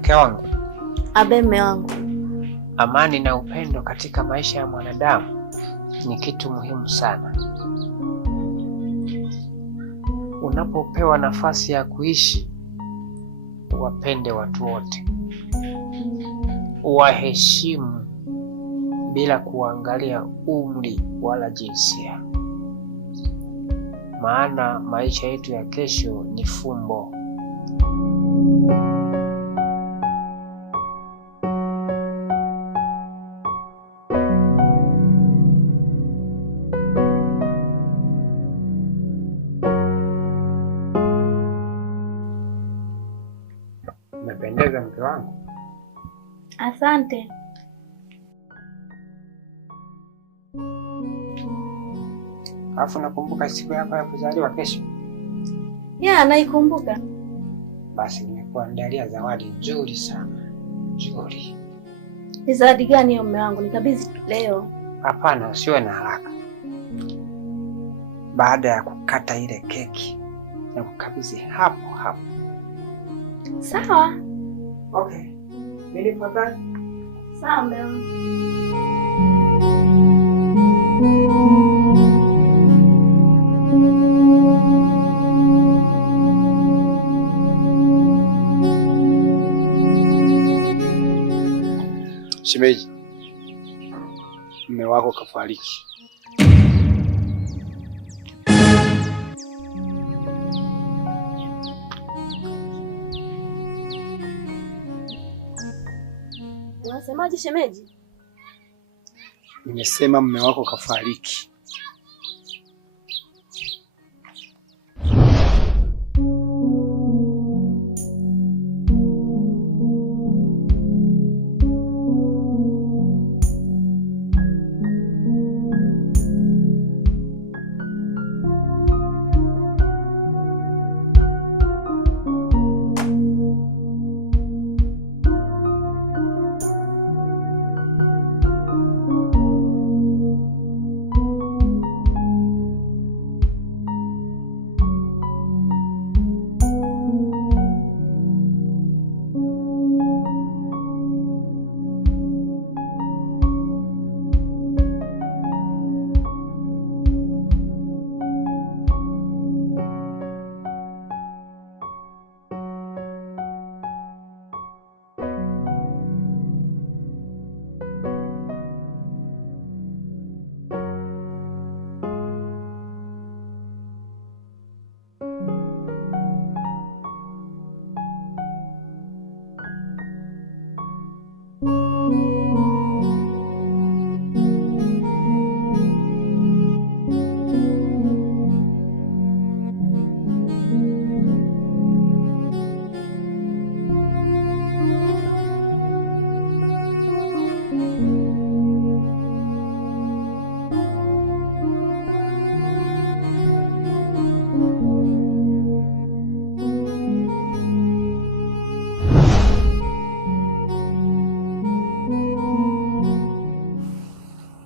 Mke wangu. Abe, mme wangu. Amani na upendo katika maisha ya mwanadamu ni kitu muhimu sana. Unapopewa nafasi ya kuishi, wapende watu wote, waheshimu bila kuangalia umri wala jinsia, maana maisha yetu ya kesho ni fumbo. Umependeza mke wangu. Asante. Alafu nakumbuka siku yako ya kuzaliwa kesho. Ya, naikumbuka. Basi nimekuandalia zawadi nzuri sana. Nzuri. Ni zawadi gani hiyo mume wangu? Nikabidhi leo. Hapana, usiwe na haraka. Baada ya kukata ile keki na kukabidhi hapo hapo. Sawa. Okay. Mimi pata. Sawa mume wangu. Shemeji, mume wako kafariki. Unasemaje shemeji? Nimesema mume wako kafariki.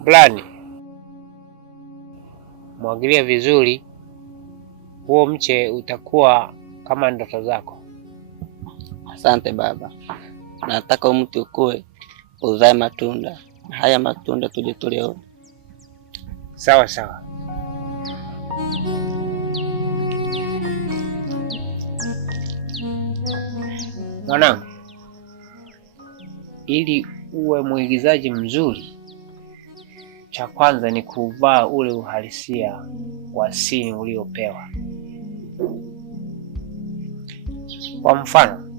Blani, mwagilia vizuri, huo mche utakuwa kama ndoto zako. Asante baba. Nataka mti ukue uzae matunda. Haya matunda tuje tuleone. Sawa sawa. Mwanangu, ili uwe mwigizaji mzuri, cha kwanza ni kuvaa ule uhalisia wa sini uliopewa. Kwa mfano,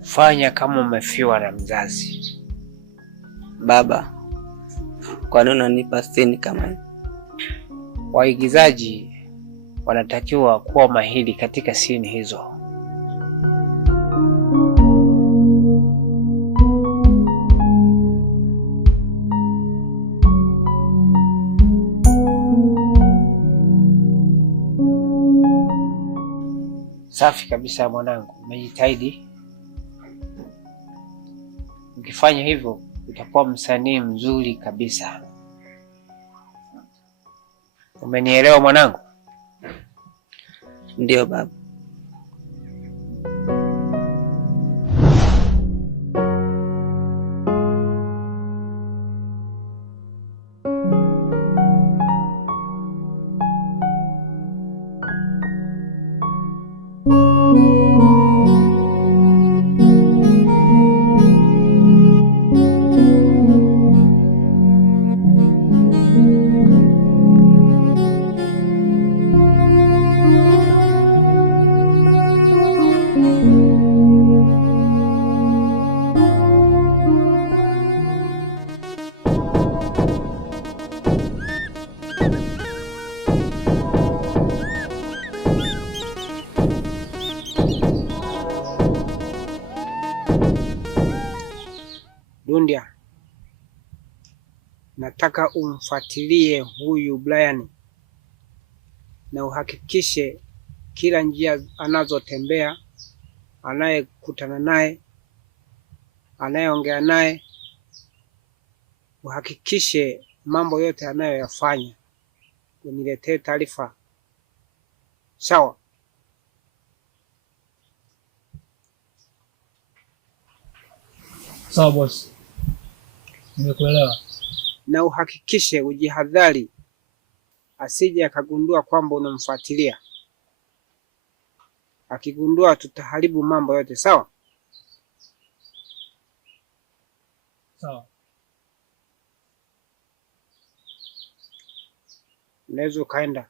fanya kama umefiwa na mzazi. Baba, kwa nini unanipa sini kama hii? Waigizaji wanatakiwa kuwa mahiri katika sini hizo. Safi kabisa mwanangu, umejitahidi. Ukifanya hivyo utakuwa msanii mzuri kabisa. Umenielewa mwanangu? Ndio baba. Dundia, nataka umfuatilie huyu Brian na uhakikishe kila njia anazotembea, anayekutana naye, anayeongea naye, uhakikishe mambo yote anayoyafanya uniletee taarifa. Sawa? Sawa boss. Nimekuelewa. Na uhakikishe ujihadhari asije akagundua kwamba unamfuatilia. Akigundua tutaharibu mambo yote. Sawa? Sawa. Unaweza ukaenda.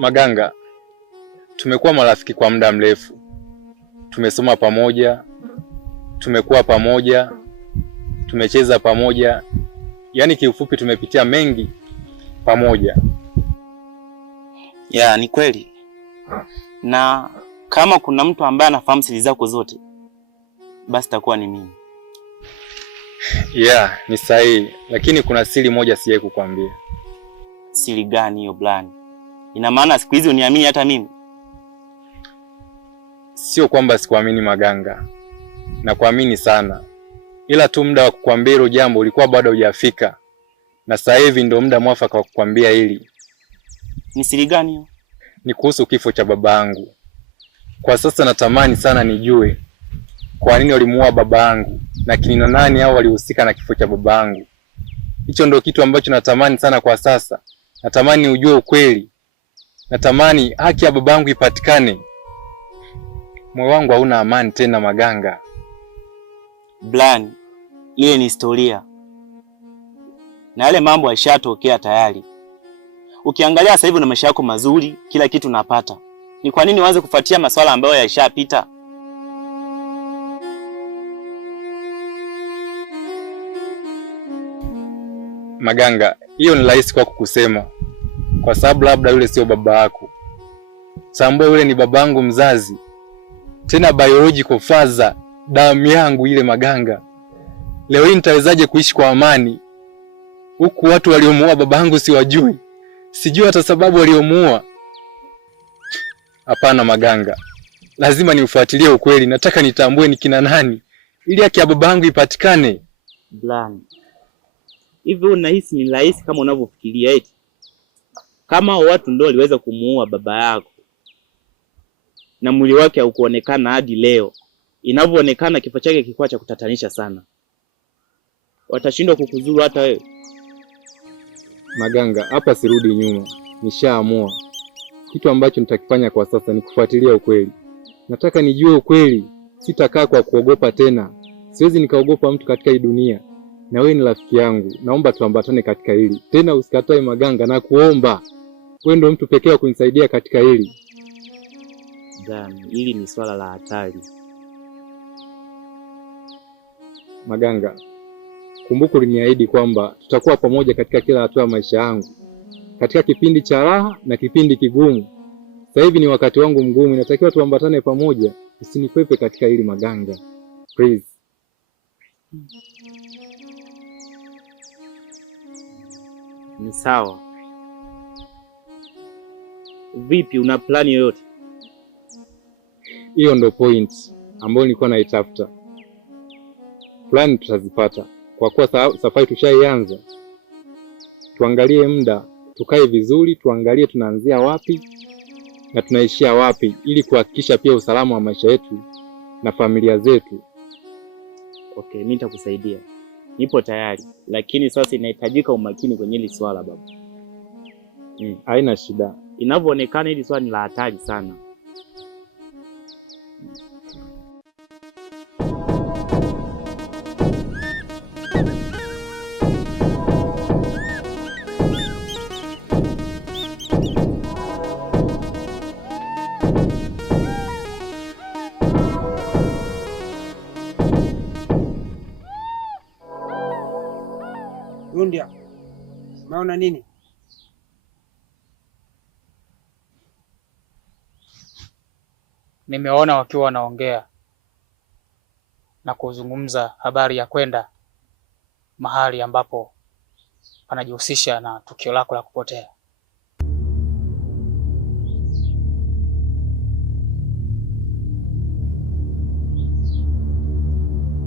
Maganga, tumekuwa marafiki kwa muda mrefu. Tumesoma pamoja, tumekuwa pamoja, tumecheza pamoja. Yaani kiufupi tumepitia mengi pamoja. Ya, ni kweli. Na kama kuna mtu ambaye anafahamu siri zako zote, basi takuwa ni mimi. Ya, ni sahihi, lakini kuna siri moja sijawahi kukwambia. Siri gani hiyo Blan? Ina maana siku hizi uniamini hata mimi? Sio kwamba sikuamini Maganga. Na kuamini sana. Ila tu muda wa kukwambia hilo jambo ulikuwa bado hujafika. Na sasa hivi ndio muda mwafaka wa kukwambia hili. Ni siri gani hiyo? Ni kuhusu kifo cha babangu. Kwa sasa natamani sana nijue kwa nini walimuua babangu na kina nani hao walihusika na kifo cha babangu. Hicho ndio kitu ambacho natamani sana kwa sasa. Natamani ujue ukweli. Natamani haki ya babangu ipatikane. Moyo wangu hauna amani tena Maganga. Blan, ile ni historia. Na yale mambo yashatokea tayari. Ukiangalia sasa hivi na maisha yako mazuri, kila kitu unapata. Ni kwa nini uanze kufuatia masuala ambayo yashapita? Maganga, hiyo ni rahisi kwa kukusema. Kwa sababu labda yule sio baba yako. Tambua yule ni babangu mzazi. Tena biological father, damu yangu ile Maganga. Leo hii nitawezaje kuishi kwa amani huku watu waliomuua babangu siwajui? Sijui hata sababu waliomuua. Hapana Maganga. Lazima niufuatilie ukweli. Nataka nitambue ni kina nani ili haki ya babangu ipatikane. Blan, hivi unahisi ni rahisi kama unavyofikiria eti? Kama watu ndio waliweza kumuua baba yako na mwili wake haukuonekana hadi leo, inavyoonekana kifo chake kilikuwa cha kutatanisha sana, watashindwa kukuzuru hata wewe? Maganga, hapa sirudi nyuma. Nishaamua. Kitu ambacho nitakifanya kwa sasa ni kufuatilia ukweli. Nataka nijue ukweli. Sitakaa kwa kuogopa tena. Siwezi nikaogopa mtu katika hii dunia. Na wewe ni rafiki yangu. Naomba tuambatane katika hili. Tena usikatae Maganga, na kuomba. Wewe ndio mtu pekee wa kunisaidia katika hili. Hili ni swala la hatari. Maganga, kumbuka uliniahidi kwamba tutakuwa pamoja katika kila hatua ya maisha yangu. Katika kipindi cha raha na kipindi kigumu. Sasa hivi ni wakati wangu mgumu, inatakiwa tuambatane pamoja. Usinikwepe katika hili Maganga. Please. Ni sawa. Vipi, una plani yoyote? Hiyo ndo point ambayo nilikuwa naitafuta. Plani tutazipata. Kwa kuwa safari tushaianza. Tuangalie muda, tukae vizuri, tuangalie tunaanzia wapi na tunaishia wapi ili kuhakikisha pia usalama wa maisha yetu na familia zetu. Okay, mimi nitakusaidia. Nipo tayari, lakini sasa inahitajika umakini kwenye hili swala baba. Haina shida. Inavyoonekana hili swala ni la hatari sana. Umeona nini? Nimeona wakiwa wanaongea na kuzungumza habari ya kwenda mahali ambapo panajihusisha na tukio lako la kupotea.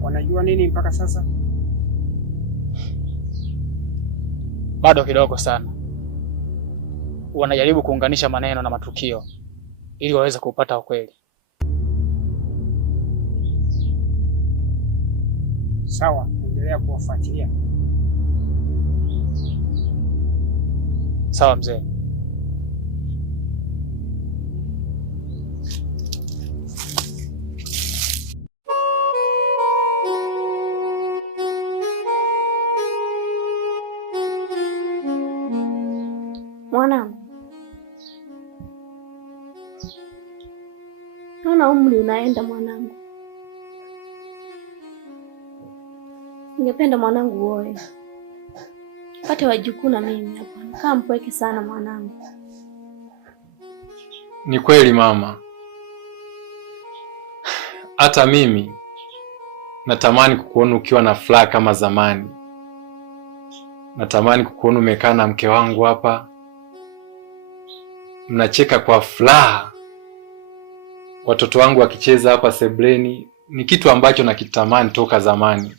Wanajua nini mpaka sasa? Bado kidogo sana. Wanajaribu kuunganisha maneno na matukio ili waweze kupata ukweli. Sawa, endelea kuwafuatilia. Sawa mzee. Mwanangu, naona umri unaenda mwanangu. Ningependa mwanangu uoe, pate wajukuu na mimi hapa. Kaa mpweke sana mwanangu. Ni kweli mama, hata mimi natamani kukuona ukiwa na furaha kama zamani. Natamani kukuona umekaa na mke wangu hapa, mnacheka kwa furaha, watoto wangu wakicheza hapa sebleni. Ni kitu ambacho nakitamani toka zamani.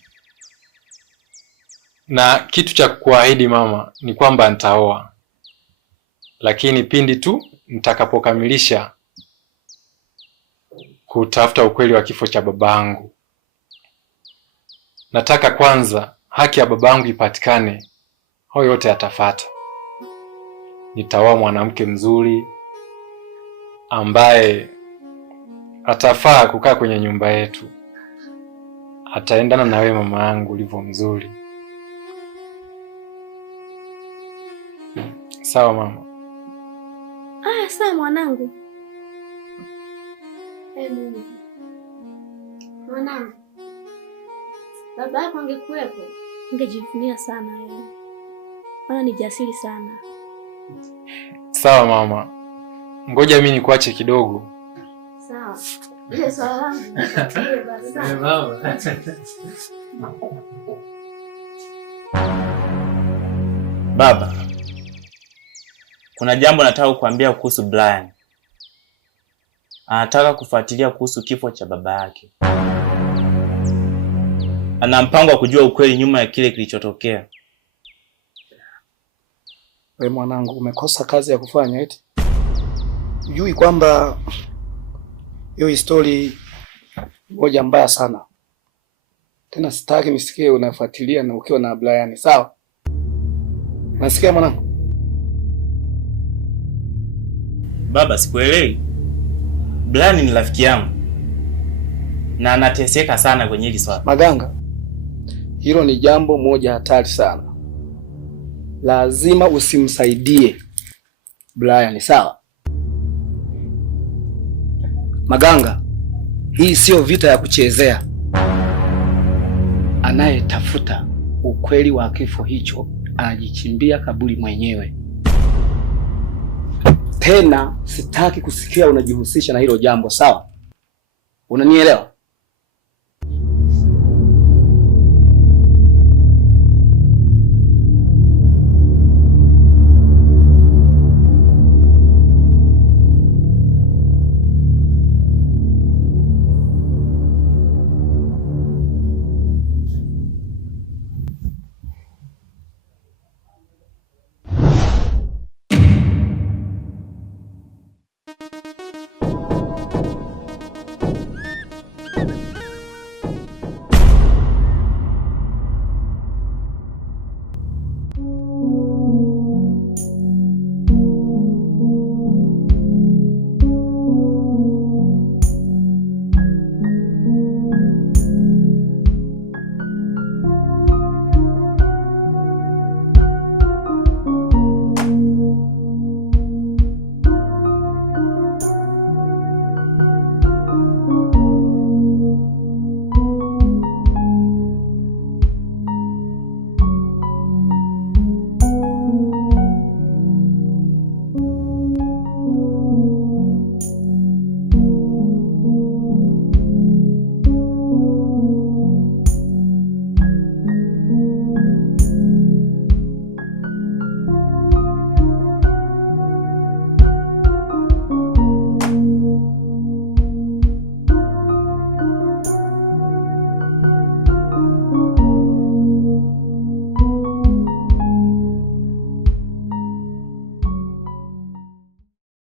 Na kitu cha kuahidi mama ni kwamba nitaoa, lakini pindi tu nitakapokamilisha kutafuta ukweli wa kifo cha babangu. Nataka kwanza haki ya babangu ipatikane, hayo yote yatafuata. Nitaoa mwanamke mzuri ambaye atafaa kukaa kwenye nyumba yetu. Ataendana na wewe mama yangu ulivyo mzuri. Sawa mama? Sawa mwanangu. Mwanangu, baba yako angekuwepo, ungejivunia sana wewe. Maana ni jasiri sana. Sawa mama. Ngoja mimi nikuache kidogo. Sawa. Ile swala langu. Basi. Mama. Baba, kuna jambo nataka kukuambia kuhusu Brian. Anataka kufuatilia kuhusu kifo cha baba yake. Ana mpango wa kujua ukweli nyuma ya kile kilichotokea. Wewe mwanangu, umekosa kazi ya kufanya eti? Hujui kwamba hiyo story moja mbaya sana. Tena sitaki nisikie unafuatilia na ukiwa na Brian, sawa? Nasikia mwanangu? Baba, sikuelewi. Brian ni rafiki yangu na anateseka sana kwenye hili swala. Maganga, hilo ni jambo moja hatari sana. Lazima usimsaidie Brian, sawa? Maganga, hii sio vita ya kuchezea. Anayetafuta ukweli wa kifo hicho anajichimbia kaburi mwenyewe. Tena sitaki kusikia unajihusisha na hilo jambo, sawa? Unanielewa?